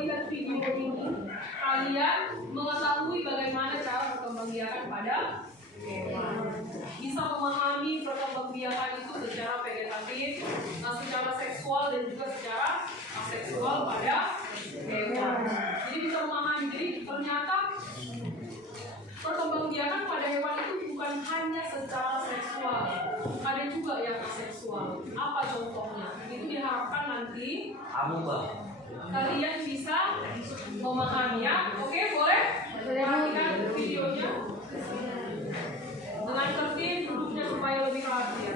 melihat video ini, kalian mengetahui bagaimana cara perkembangbiakan pada hewan. Bisa memahami perkembangbiakan itu secara vegetatif, secara seksual dan juga secara aseksual pada hewan. Jadi bisa memahami. Jadi ternyata perkembangbiakan pada hewan itu bukan hanya secara seksual, ada juga yang aseksual. Apa contohnya? Itu diharapkan nanti kalian bisa memahami ya. Oke, boleh? Perhatikan videonya dengan tertib, duduknya supaya lebih rapi ya.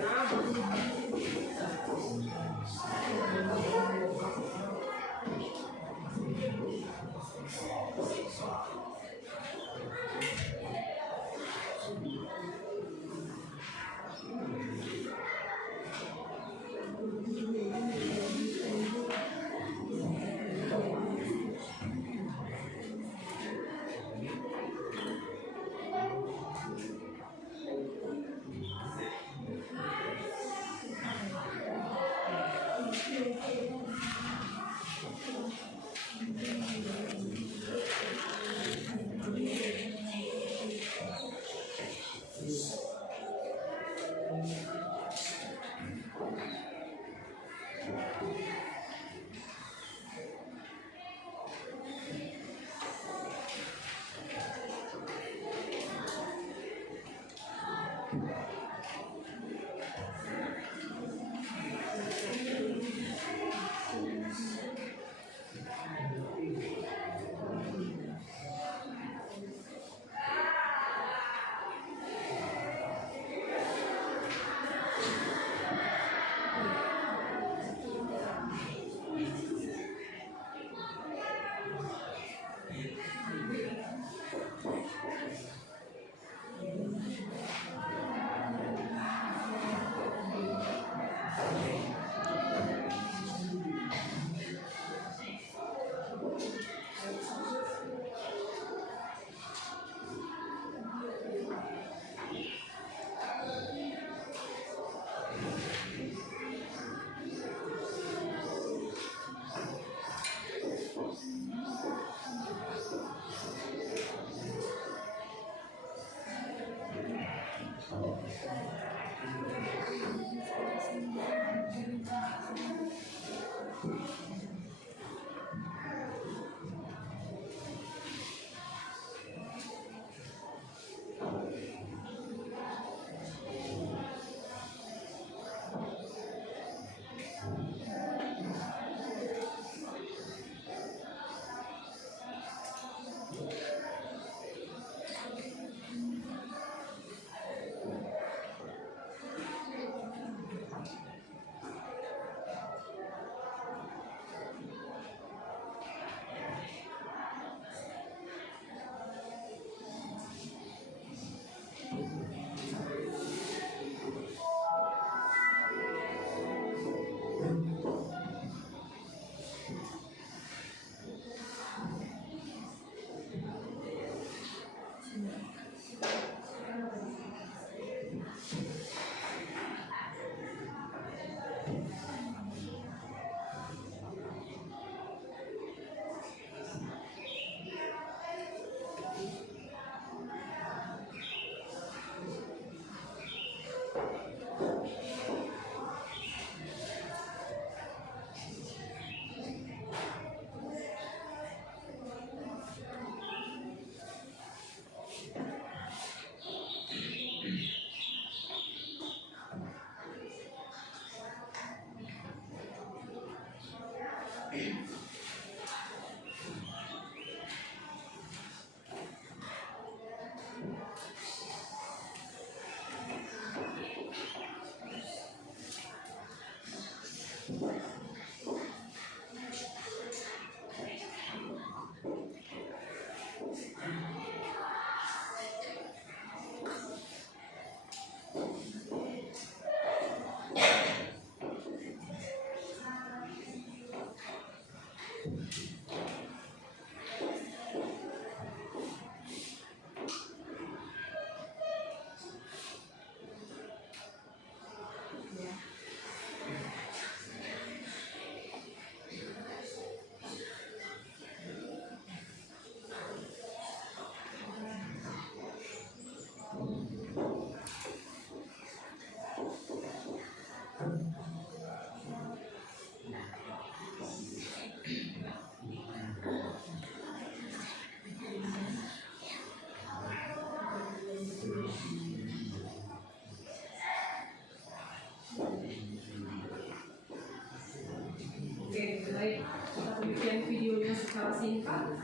sajian videonya secara singkat.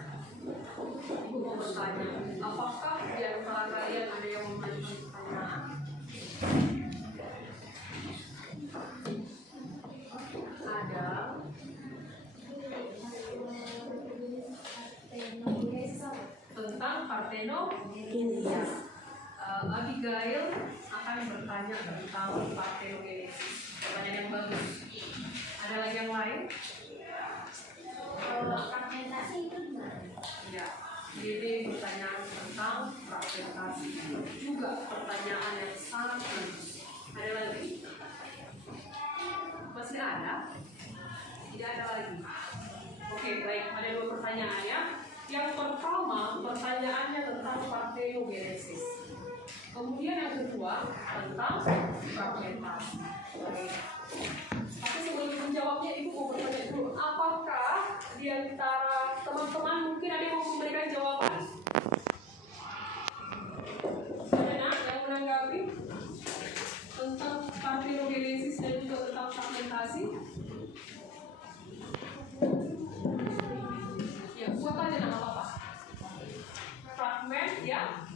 Ibu mau bertanya, apakah di antara kalian ada yang mengajukan pertanyaan? Ada. Tentang partenogenesis. Abigail akan bertanya tentang partenogenesis. Pertanyaan yang bagus. Ada lagi yang lain? Fragmentasi itu gimana? Ya, jadi pertanyaan tentang fragmentasi juga pertanyaan yang sangat bagus. Ada lagi? Masih ada? Tidak ada lagi. Oke, baik. Ada 2 pertanyaan ya. Yang pertama, pertanyaannya tentang partenogenesis. Kemudian yang kedua tentang fragmentasi. Baik. Tapi sebelum menjawabnya, Ibu mau bertanya dulu, apakah di antara teman-teman mungkin ada yang mau memberikan jawaban? Ada yang menanggapi tentang partenogenesis dan juga tentang fragmentasi? Ya, buat aja nama apa? Fragment, ya.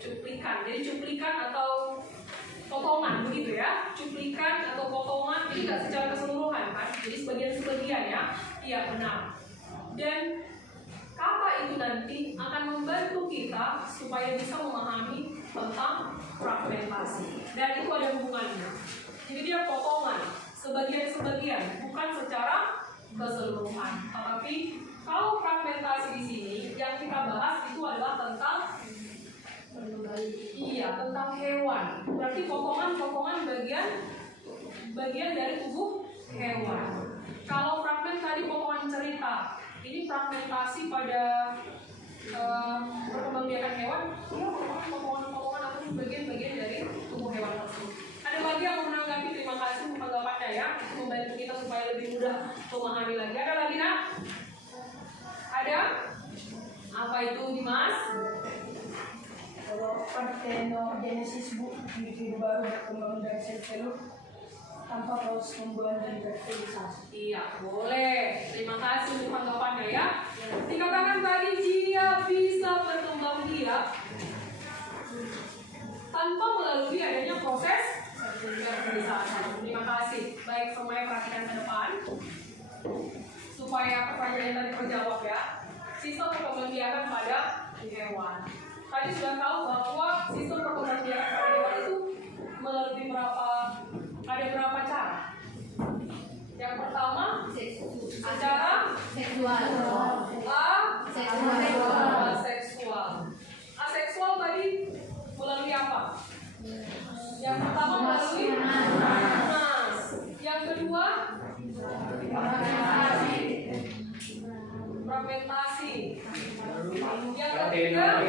Cuplikan, jadi cuplikan atau potongan begitu ya, cuplikan atau potongan, jadi nggak secara keseluruhan kan, jadi sebagian-sebagian ya, iya benar. Dan kata itu nanti akan membantu kita supaya bisa memahami tentang fragmentasi, dan itu ada hubungannya. Jadi dia potongan, sebagian-sebagian, bukan secara keseluruhan. Tetapi kalau fragmentasi di sini yang kita bahas itu adalah tentang tentang hewan. Berarti potongan-potongan bagian dari tubuh hewan. Kalau fragmen tadi potongan cerita, ini fragmentasi pada perkembangbiakan hewan, ya potongan-potongan atau bagian-bagian dari tubuh hewan tersebut. Ada lagi yang menanggapi? Terima kasih tanggapannya ya, itu membantu kita supaya lebih mudah memahami lagi. Ada lagi nak? Ada? Apa itu Dimas? Kalau partenogenesis bu, individu baru berkembang dari sel tanpa proses pembuahan dan fertilisasi. Iya, boleh. Terima kasih untuk tanggapannya ya. Dikatakan tadi dia bisa berkembang biak tanpa melalui adanya proses fertilisasi. Terima kasih. Baik, semuanya perhatikan ke depan supaya pertanyaan yang tadi terjawab ya. Sistem perkembangbiakan pada hewan. Tadi sudah tahu bahwa sistem perkembangbiakan pada hewan itu melalui ada berapa cara? Yang pertama, secara seksual. Aseksual. Aseksual tadi melalui apa? Yang pertama melalui nanas. Yang kedua fragmentasi. Yang ketiga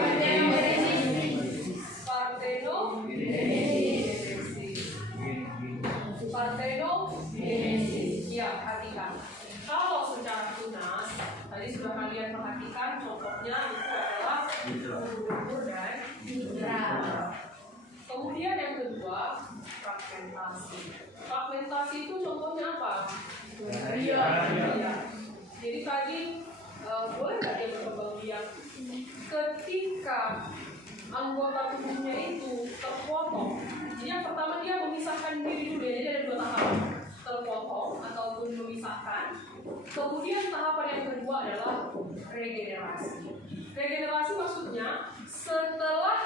partenogenesis. Ya, perhatikan. Kalau secara tunas, tadi sudah kalian perhatikan contohnya itu adalah ubur-ubur dan udara. Kemudian yang kedua, fragmentasi. Fragmentasi itu contohnya apa? Iya. Jadi tadi boleh nggak dia berkembang biak? Ketika anggota tubuhnya itu terpotong. Jadi yang pertama dia memisahkan diri dulu ya. Jadi ada 2 tahapan, terpotong ataupun memisahkan. Kemudian tahapan yang kedua adalah regenerasi. Regenerasi maksudnya setelah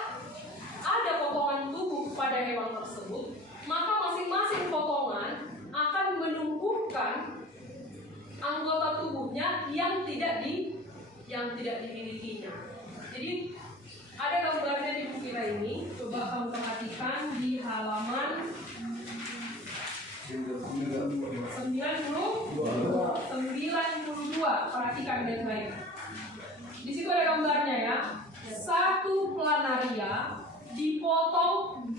ada potongan tubuh pada hewan tersebut, maka masing-masing potongan akan menumbuhkan anggota tubuhnya yang tidak dimilikinya. Jadi ada gambarnya di buku kita ini. Coba kamu perhatikan di halaman 92. Perhatikan baik-baik. Di situ ada gambarnya ya. Satu planaria dipotong,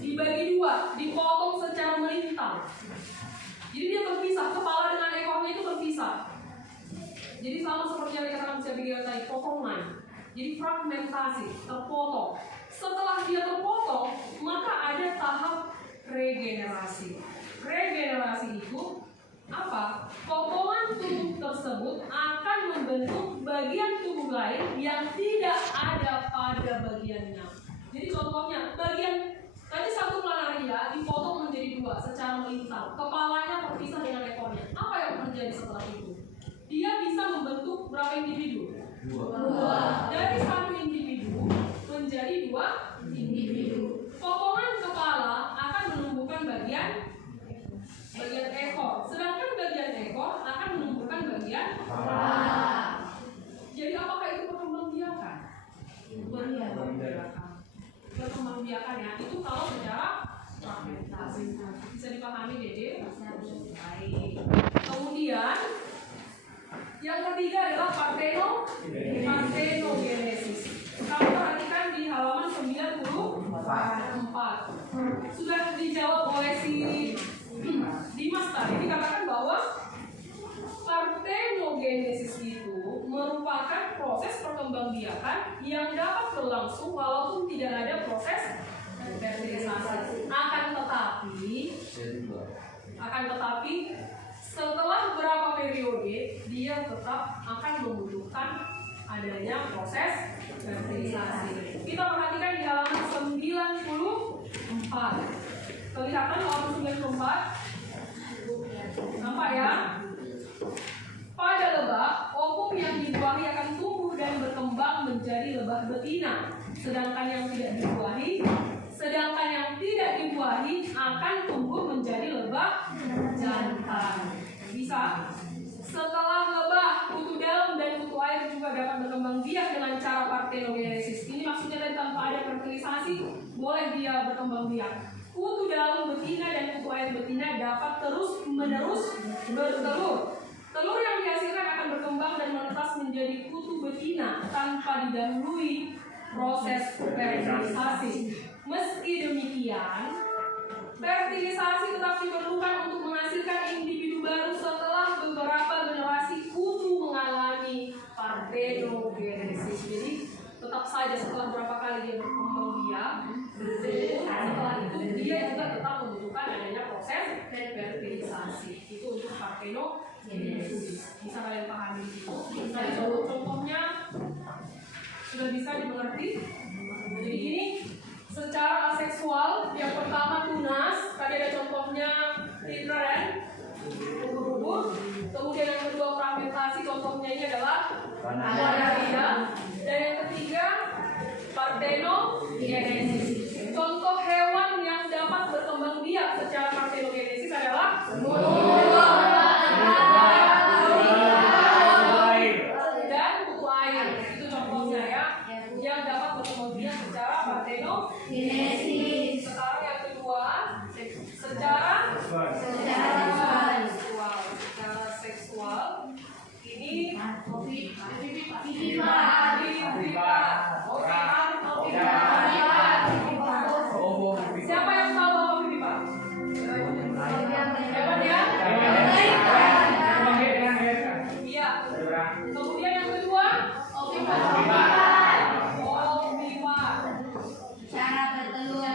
dibagi 2, dipotong secara melintang. Jadi dia terpisah, kepala dengan ekornya itu terpisah. Jadi sama seperti yang dikatakan bisa bikin tadi, potongan. Jadi fragmentasi, terpotong. Setelah dia terpotong, maka ada tahap regenerasi. Regenerasi itu apa? Potongan tubuh tersebut akan membentuk bagian tubuh lain yang tidak ada pada bagiannya. Jadi contohnya, bagian tadi satu planaria dipotong menjadi dua secara melintang. Kepalanya terpisah dengan ekornya. Apa yang terjadi setelah itu? Dia bisa membentuk berapa individu? Dua. Dari satu individu menjadi dua individu. Potongan kepala akan menumbuhkan bagian ekor, sedangkan bagian ekor akan menumbuhkan bagian kepala. Jadi apakah itu perkembangbiakan? Perkembangbiakan ya, itu kalau secara fragmentasi. Bisa dipahami Dede? Baik. Kemudian yang ketiga adalah partenogenesis. Kamu perhatikan di halaman 94. Sudah dijawab oleh si Dimas tadi, dikatakan bahwa partenogenesis itu merupakan proses perkembangbiakan yang dapat berlangsung walaupun tidak ada proses fertilisasi. Akan tetapi setelah beberapa periode dia tetap akan membutuhkan adanya proses fertilisasi. Kita perhatikan di halaman 94. Kelihatan halaman 94? Nampak ya? Pada lebah, ovum yang dibuahi akan tumbuh dan berkembang menjadi lebah betina. Sedangkan yang tidak dibuahi akan tumbuh menjadi lebah jantan. Bisa? Setelah lebah, kutu dalam dan kutu air juga dapat berkembang biak dengan cara partenogenesis. Ini maksudnya tadi tanpa ada fertilisasi, boleh dia berkembang biak. Kutu dalam betina dan kutu air betina dapat terus-menerus bertelur. Telur yang dihasilkan akan berkembang dan menetas menjadi kutu betina tanpa didahului proses fertilisasi. Meski demikian, fertilisasi tetap diperlukan untuk menghasilkan individu baru setelah beberapa generasi kutu mengalami partenogenesis. Jadi tetap saja setelah berapa kali dia berkembang biak, setelah itu dia juga tetap membutuhkan adanya proses fertilisasi. Itu untuk partenogenesis. Bisa kalian pahami itu? Tadi contoh-contohnya sudah bisa dimengerti. Jadi ini secara aseksual, yang pertama tunas, tadi ada contohnya titren, ubur-ubur. Kemudian yang kedua fragmentasi, contohnya ini adalah planaria. Dan yang ketiga partenogenesis. Contoh hewan yang dapat berkembang biak secara partenogenesis adalah dan kutu air. Itu contohnya ya, yang dapat berkembang biak secara partenogenesis. Sekarang yang kedua, secara seksual. Ini siapa yang tahu apa pipa? Hewan ya? Iya. Kemudian yang kedua, Cara bertelur.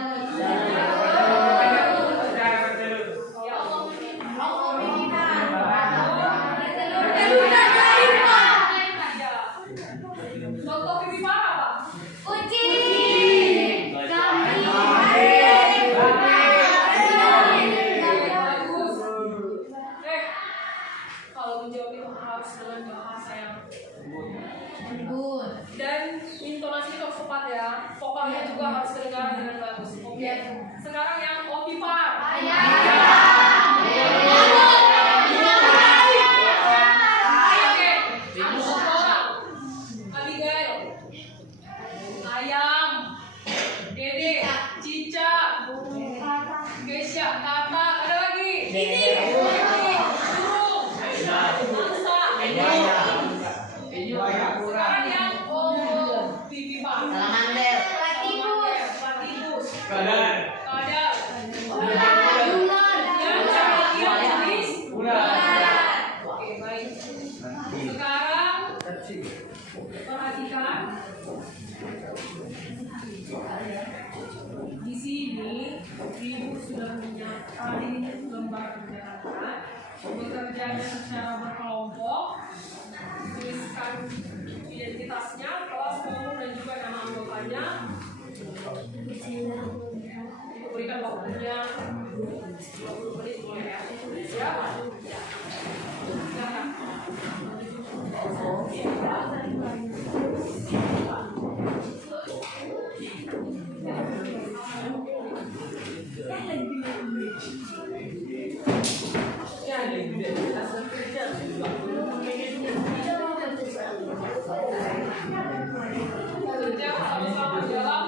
contoh pipipara apa? Kucing. Kambing. Bagus. Kalau menjawab itu harus dengan bahasa yang Lembut. dan intonasinya harus tepat ya. Vokalnya juga harus terdengar dengan bagus. Oke. Sekarang yang opipar. Abigail, ayam, Dede, Cica, Kesya, Kata, ada lagi? Burung, angsa. Sekarang yang pipipar. Platypus. Platypus. Kadal. Kadal. Ular. Dan masyarakat, bekerjanya secara berkelompok, tuliskan identitasnya, kelas umum dan juga nama anggotanya, berikan waktunya 20 menit boleh ya. Siap? Silakan. Kerja sama-sama dalam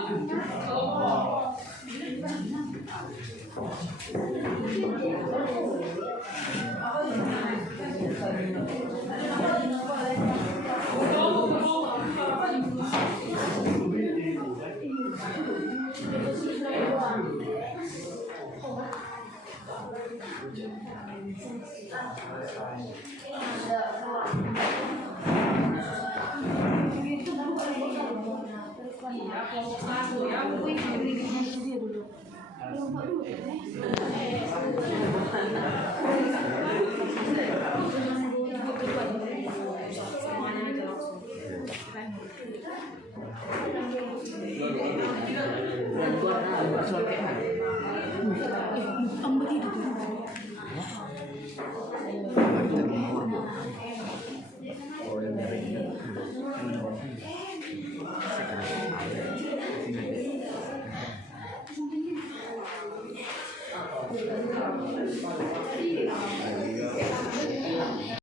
kelompok. Iya, kelompok satu ya.